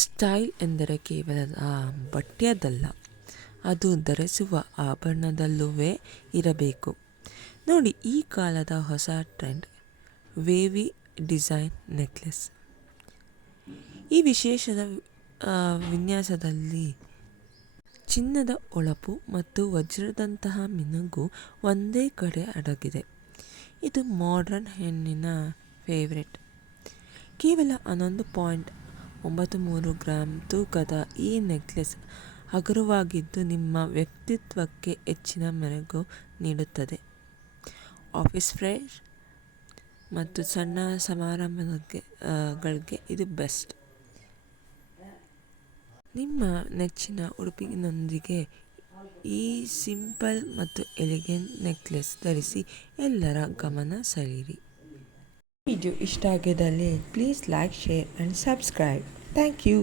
Style ಎಂದರೆ ಕೇವಲ ಬಟ್ಟೆಯದಲ್ಲ, ಅದು ಧರಿಸುವ ಆಭರಣದಲ್ಲೂ ಇರಬೇಕು. ನೋಡಿ, ಈ ಕಾಲದ ಹೊಸ ಟ್ರೆಂಡ್ ವೇವಿ ಡಿಸೈನ್ ನೆಕ್ಲೆಸ್. ಈ ವಿಶೇಷದ ವಿನ್ಯಾಸದಲ್ಲಿ ಚಿನ್ನದ ಹೊಳಪು ಮತ್ತು ವಜ್ರದಂತಹ ಮಿನುಗು ಒಂದೇ ಕಡೆ ಅಡಗಿದೆ. ಇದು ಮಾಡರ್ನ್ ಹೆಣ್ಣಿನ ಫೇವರೇಟ್. ಕೇವಲ 11.93 ಗ್ರಾಂ ತೂಕದ ಈ ನೆಕ್ಲೆಸ್ ಹಗುರವಾಗಿದ್ದು ನಿಮ್ಮ ವ್ಯಕ್ತಿತ್ವಕ್ಕೆ ಹೆಚ್ಚಿನ ಮೆರುಗು ನೀಡುತ್ತದೆ. ಆಫೀಸ್ ವೇರ್ ಮತ್ತು ಸಣ್ಣ ಸಮಾರಂಭಗಳಿಗೆ ಇದು ಬೆಸ್ಟ್. ನಿಮ್ಮ ನೆಚ್ಚಿನ ಉಡುಪಿನೊಂದಿಗೆ ಈ ಸಿಂಪಲ್ ಮತ್ತು ಎಲಿಗೆಂಟ್ ನೆಕ್ಲೆಸ್ ಧರಿಸಿ ಎಲ್ಲರ ಗಮನ ಸೆಳೆಯಿರಿ. ವಿಡಿಯೋ ಇಷ್ಟ ಆಗಿದ್ದಲ್ಲಿ please like, share and subscribe. Thank you.